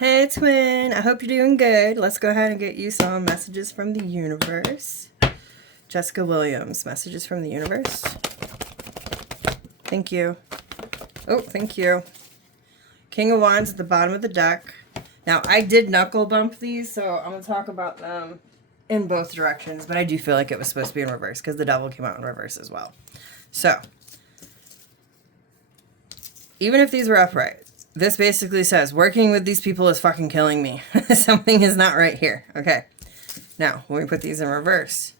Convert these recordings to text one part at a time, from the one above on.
Hey twin, I hope you're doing good. Let's go ahead and get you some messages from the universe. Jessica Williams, messages from the universe. Thank you. Oh, thank you. King of Wands at the bottom of the deck. Now, I did knuckle bump these, so I'm going to talk about them in both directions, but I do feel like it was supposed to be in reverse because the devil came out in reverse as well. So, even if these were upright, this basically says, working with these people is fucking killing me. Something is not right here. Okay. Now, when we put these in reverse,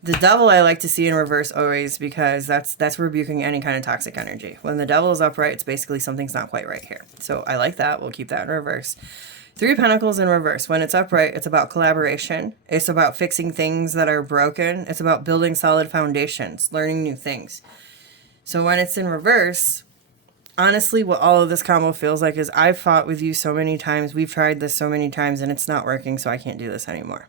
the devil I like to see in reverse always because that's rebuking any kind of toxic energy. When the devil is upright, it's basically something's not quite right here. So I like that. We'll keep that in reverse. Three of Pentacles in reverse. When it's upright, it's about collaboration. It's about fixing things that are broken. It's about building solid foundations, learning new things. So when it's in reverse, honestly, what all of this combo feels like is I've fought with you so many times. We've tried this so many times and it's not working, so I can't do this anymore.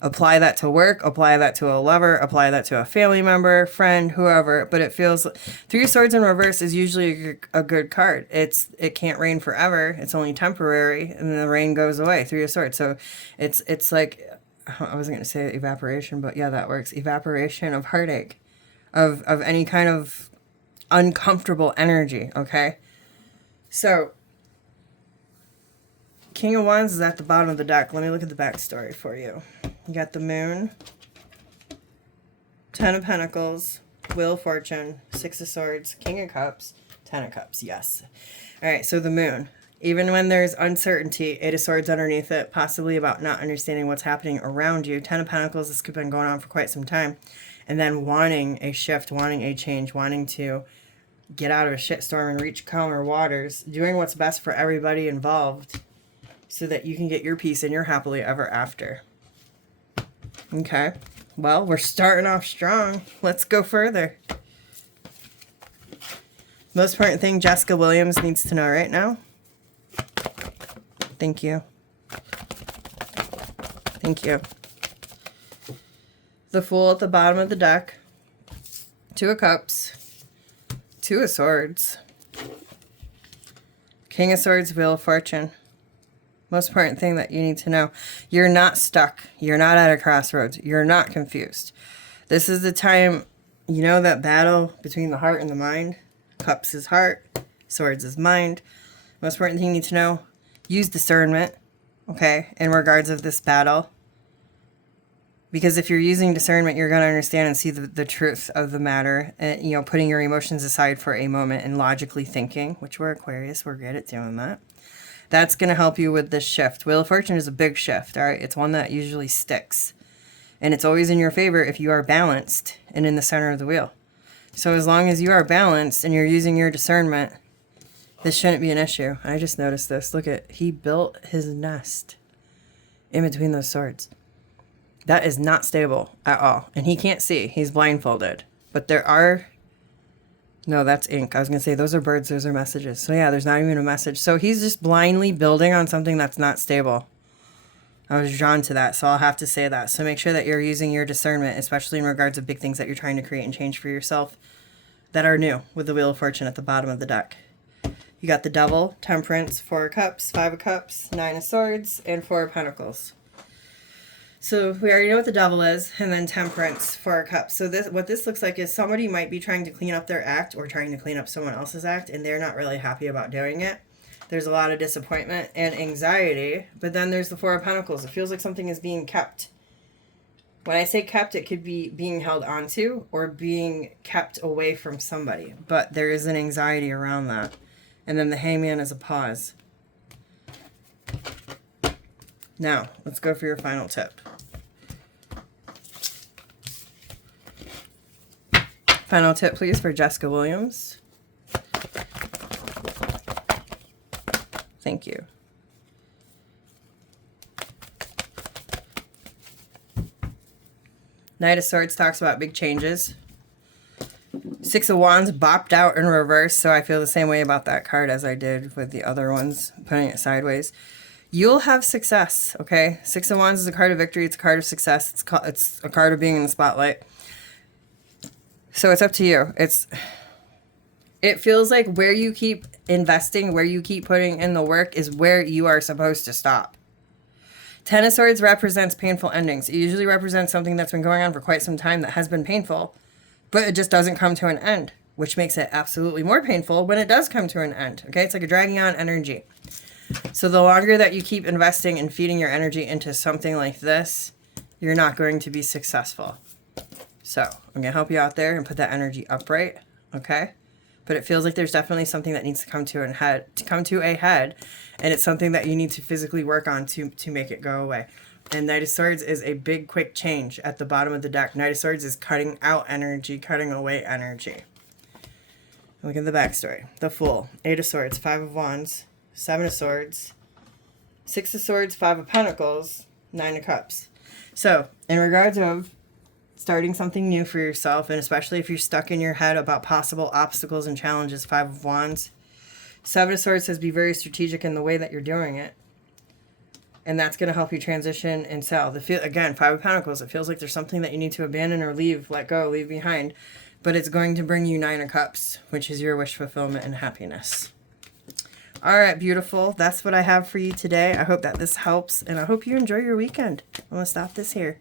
Apply that to work, apply that to a lover, apply that to a family member, friend, whoever. But it feels Three of Swords in reverse is usually a good card. It can't rain forever. It's only temporary, and then the rain goes away. Three of Swords. So it's like, I wasn't going to say evaporation, but yeah, that works. Evaporation of heartache, of any kind of uncomfortable energy. Okay, so King of Wands is at the bottom of the deck. Let me look at the backstory for you. You got the Moon, Ten of Pentacles, Wheel of Fortune, Six of Swords, King of Cups, Ten of Cups. Yes. All right, so the Moon. Even when there's uncertainty, Eight of Swords underneath it, possibly about not understanding what's happening around you. Ten of Pentacles, this could have been going on for quite some time. And then wanting a shift, wanting a change, wanting to get out of a shitstorm and reach calmer waters, doing what's best for everybody involved so that you can get your peace and your happily ever after. Okay, well, we're starting off strong. Let's go further. Most important thing Jessica Williams needs to know right now. Thank you. Thank you. The Fool at the bottom of the deck. Two of Cups. Two of Swords. King of Swords, Wheel of Fortune. Most important thing that you need to know, you're not stuck. You're not at a crossroads. You're not confused. This is the time, you know, that battle between the heart and the mind. Cups is heart, swords is mind. Most important thing you need to know, use discernment, okay, in regards of this battle. Because if you're using discernment, you're going to understand and see the truth of the matter. And, you know, putting your emotions aside for a moment and logically thinking, which we're Aquarius, we're good at doing that. That's going to help you with this shift. Wheel of Fortune is a big shift, all right? It's one that usually sticks. And it's always in your favor if you are balanced and in the center of the wheel. So as long as you are balanced and you're using your discernment, this shouldn't be an issue. I just noticed this. Look at, he built his nest in between those swords. That is not stable at all. And he can't see. He's blindfolded. But there are... No, that's ink. I was going to say, those are birds, those are messages. So yeah, there's not even a message. So he's just blindly building on something that's not stable. I was drawn to that, so I'll have to say that. So make sure that you're using your discernment, especially in regards to big things that you're trying to create and change for yourself that are new with the Wheel of Fortune at the bottom of the deck. You got the Devil, Temperance, Four of Cups, Five of Cups, Nine of Swords, and Four of Pentacles. So we already know what the Devil is, and then Temperance, Four of Cups. So what this looks like is somebody might be trying to clean up their act or trying to clean up someone else's act, and they're not really happy about doing it. There's a lot of disappointment and anxiety, but then there's the Four of Pentacles. It feels like something is being kept. When I say kept, it could be being held onto or being kept away from somebody, but there is an anxiety around that. And then the Hangman is a pause. Now, let's go for your final tip. Final tip, please, for Jessica Williams. Thank you. Knight of Swords talks about big changes. Six of Wands bopped out in reverse, so I feel the same way about that card as I did with the other ones, putting it sideways. You'll have success, okay? Six of Wands is a card of victory. It's a card of success. It's a card of being in the spotlight. So it's up to you. It feels like where you keep investing, where you keep putting in the work is where you are supposed to stop. Ten of Swords represents painful endings. It usually represents something that's been going on for quite some time that has been painful, but it just doesn't come to an end, which makes it absolutely more painful when it does come to an end. Okay, it's like a dragging on energy. So the longer that you keep investing and feeding your energy into something like this, you're not going to be successful. So I'm going to help you out there and put that energy upright, okay? But it feels like there's definitely something that needs to come to a head, and it's something that you need to physically work on to make it go away. And Knight of Swords is a big, quick change at the bottom of the deck. Knight of Swords is cutting out energy, cutting away energy. Look at the backstory. The Fool, 8 of Swords, 5 of Wands, 7 of Swords, 6 of Swords, 5 of Pentacles, 9 of Cups. So, in regards of starting something new for yourself, and especially if you're stuck in your head about possible obstacles and challenges, 5 of Wands, 7 of Swords says be very strategic in the way that you're doing it. And that's going to help you transition and sell. Again, 5 of Pentacles, it feels like there's something that you need to abandon or leave, let go, leave behind. But it's going to bring you 9 of Cups, which is your wish fulfillment and happiness. All right, beautiful. That's what I have for you today. I hope that this helps, and I hope you enjoy your weekend. I'm going to stop this here.